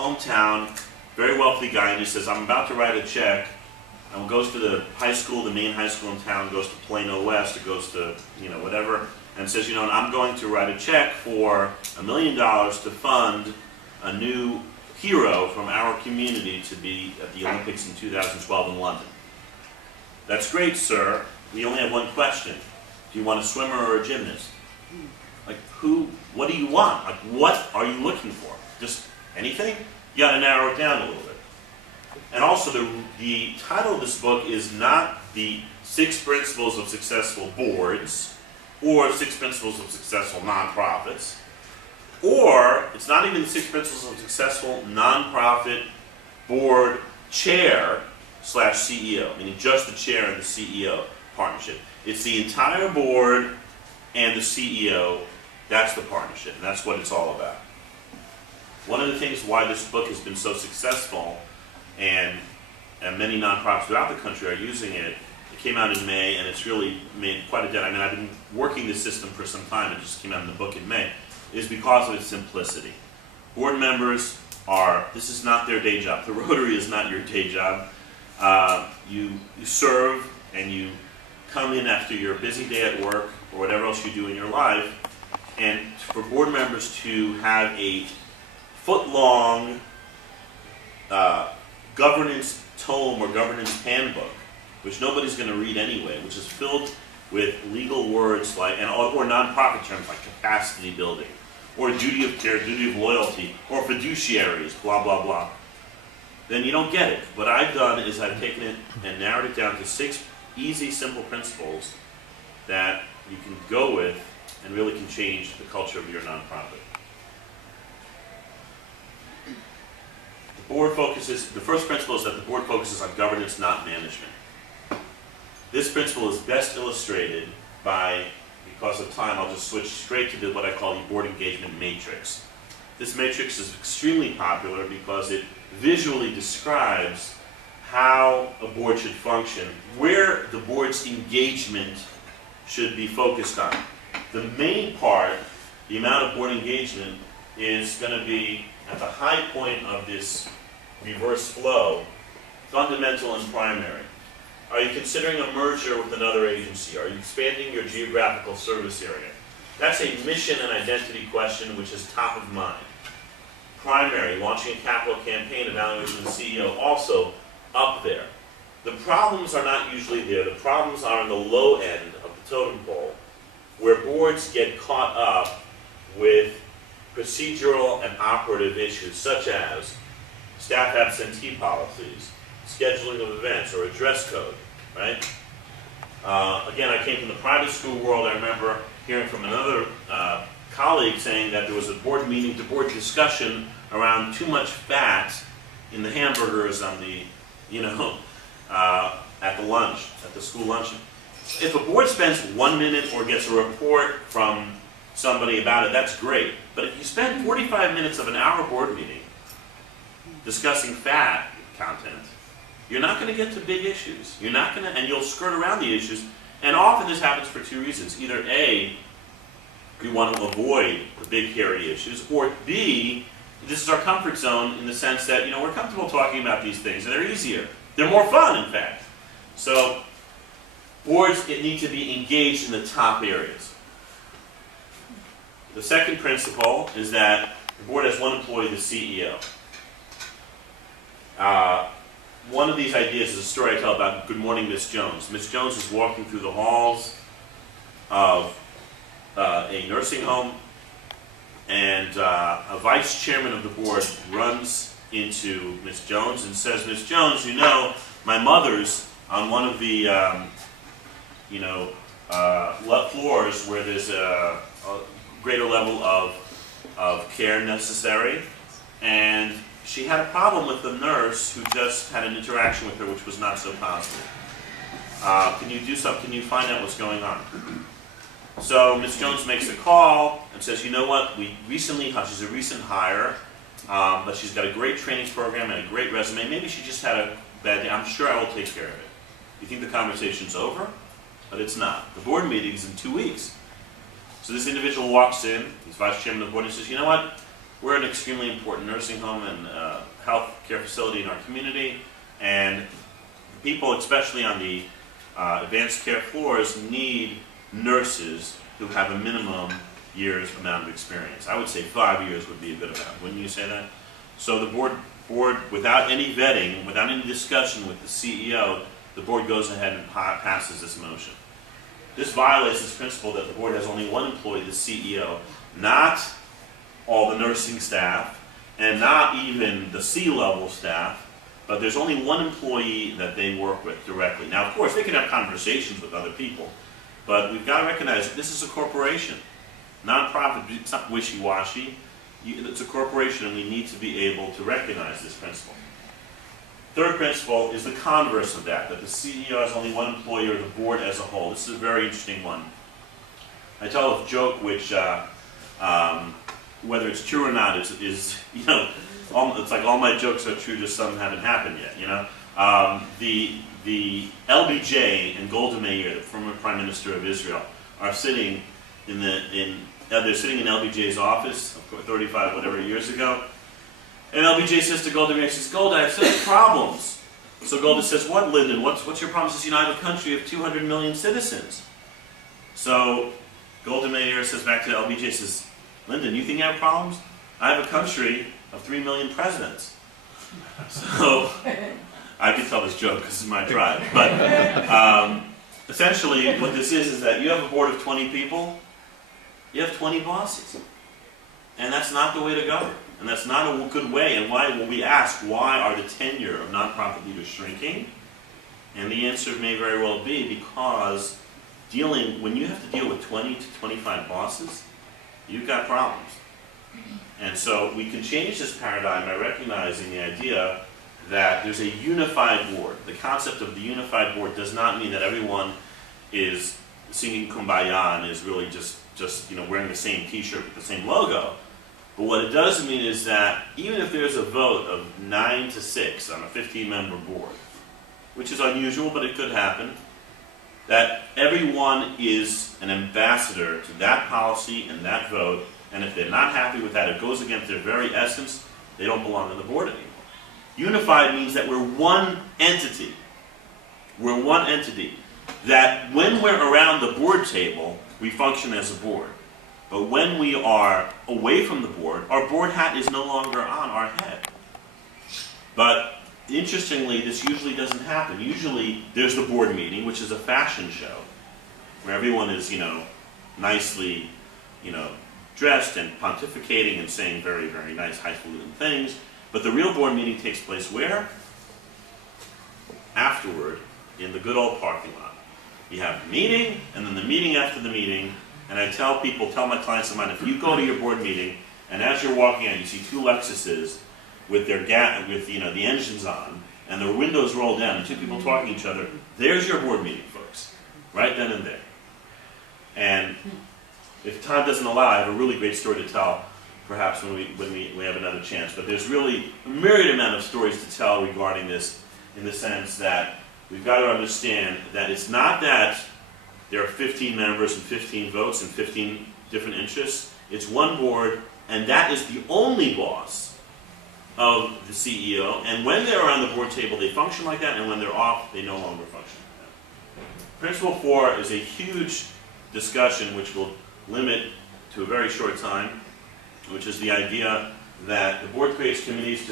hometown, very wealthy guy, and he says, I'm about to write a check, and goes to the high school, the main high school in town, goes to Plano West, or goes to, whatever, and says, I'm going to write a check for $1 million to fund a new hero from our community to be at the Olympics in 2012 in London. That's great, sir. We only have one question. Do you want a swimmer or a gymnast? Like, what do you want? Like, what are you looking for? Just anything? You gotta narrow it down a little bit. And also, the title of this book is not the 6 Principles of Successful Boards, or 6 Principles of Successful Nonprofits, or it's not even the 6 Principles of Successful Nonprofit Board Chair / CEO, meaning just the chair and the CEO partnership. It's the entire board and the CEO. That's the partnership, and that's what it's all about. One of the things why this book has been so successful, and many nonprofits throughout the country are using it. It came out in May, and it's really made quite a dent. I mean, I've been working this system for some time. It just came out in the book in May. Is because of its simplicity. Board members this is not their day job. The Rotary is not your day job. You serve, and you come in after your busy day at work, or whatever else you do in your life, and for board members to have a foot-long governance tome or governance handbook, which nobody's going to read anyway, which is filled with legal words or nonprofit terms like capacity building, or duty of care, duty of loyalty, or fiduciaries, blah, blah, blah, then you don't get it. What I've done is I've taken it and narrowed it down to 6 easy, simple principles that you can go with and really can change the culture of your nonprofit. The first principle is that the board focuses on governance, not management. This principle is best illustrated by, because of time, I'll just switch straight to what I call the board engagement matrix. This matrix is extremely popular because it visually describes how a board should function, where the board's engagement should be focused on. The main part, the amount of board engagement, is going to be at the high point of this reverse flow, fundamental and primary. Are you considering a merger with another agency? Are you expanding your geographical service area? That's a mission and identity question which is top of mind. Primary, launching a capital campaign, evaluation of the CEO, also up there. The problems are not usually there. The problems are on the low end of the totem pole, where boards get caught up with procedural and operative issues, such as staff absentee policies, scheduling of events, or a dress code, right? Again, I came from the private school world. I remember hearing from another colleague saying that there was a board meeting to board discussion around too much fat in the hamburgers on the, at the school luncheon. If a board spends 1 minute or gets a report from somebody about it, that's great. But if you spend 45 minutes of an hour board meeting discussing fat content, you're not going to get to big issues. You're not going to, and you'll skirt around the issues. And often this happens for 2 reasons. Either A, we want to avoid the big, hairy issues, or B, this is our comfort zone in the sense that, we're comfortable talking about these things, and they're easier. They're more fun, in fact. So, boards need to be engaged in the top areas. The second principle is that the board has one employee, the CEO. One of these ideas is a story I tell about Good Morning, Miss Jones. Miss Jones is walking through the halls of a nursing home, and a vice chairman of the board runs into Miss Jones and says, Miss Jones, my mother's on one of the floors where there's a greater level of care necessary, and she had a problem with the nurse who just had an interaction with her which was not so positive. Can you do something? Can you find out what's going on? So Ms. Jones makes a call and says, you know what, she's a recent hire, but she's got a great training program and a great resume. Maybe she just had a bad day. I'm sure I will take care of it. You think the conversation's over? But it's not. The board meeting's in 2 weeks. So this individual walks in, he's vice chairman of the board, and says, you know what, we're an extremely important nursing home and health care facility in our community, and people, especially on the advanced care floors, need nurses who have a minimum years amount of experience. I would say 5 years would be a good amount. Wouldn't you say that? So the board, without any vetting, without any discussion with the CEO, the board goes ahead and passes this motion. This violates this principle that the board has only one employee, the CEO, not all the nursing staff, and not even the C-level staff, but there's only one employee that they work with directly. Now, of course, they can have conversations with other people, but we've got to recognize that this is a corporation. Non-profit, it's not wishy-washy. It's a corporation, and we need to be able to recognize this principle. Third principle is the converse of that, that the CEO has only one employee or the board as a whole. This is a very interesting one. I tell a joke which, whether it's true or not, is you know, it's like all my jokes are true, just some haven't happened yet, you know. The LBJ and Golda Meir, the former Prime Minister of Israel, are sitting they're sitting in LBJ's office, 35 whatever years ago, and LBJ says to Golda Meir, he says, "Golda, I have such problems." So Golda says, "What, Lyndon? What's your problem?" He says, "You know, I have a country of 200 million citizens." So Golda Meir says back to LBJ, says, "Lyndon, you think you have problems? I have a country of 3 million presidents." So I can tell this joke because this is my tribe. But essentially what this is that you have a board of 20 people, you have 20 bosses. And that's not the way to govern. And that's not a good way. And why? Well, we ask, why are the tenure of nonprofit leaders shrinking? And the answer may very well be because when you have to deal with 20 to 25 bosses, you've got problems. And so we can change this paradigm by recognizing the idea that there's a unified board. The concept of the unified board does not mean that everyone is singing Kumbaya and is really just wearing the same t-shirt with the same logo. But what it does mean is that even if there's a vote of 9 to 6 on a 15-member board, which is unusual, but it could happen, that everyone is an ambassador to that policy and that vote, and if they're not happy with that, it goes against their very essence, they don't belong on the board anymore. Unified means that we're one entity. We're one entity. That when we're around the board table, we function as a board. But when we are away from the board, our board hat is no longer on our head. But interestingly, this usually doesn't happen. Usually there's the board meeting, which is a fashion show, where everyone is, nicely, dressed and pontificating and saying very, very nice, highfalutin things. But the real board meeting takes place where? Afterward, in the good old parking lot. You have the meeting, and then the meeting after the meeting, and I tell my clients of mine, if you go to your board meeting, and as you're walking out, you see 2 Lexuses with the engines on, and their windows roll down, and 2 people talking to each other, there's your board meeting, folks. Right then and there. And if time doesn't allow, I have a really great story to tell, perhaps when we have another chance. But there's really a myriad amount of stories to tell regarding this, in the sense that we've got to understand that it's not that there are 15 members and 15 votes and 15 different interests. It's one board, and that is the only boss of the CEO. And when they're on the board table, they function like that, and when they're off, they no longer function like that. Principle 4 is a huge discussion which will limit to a very short time, which is the idea that the board creates committees to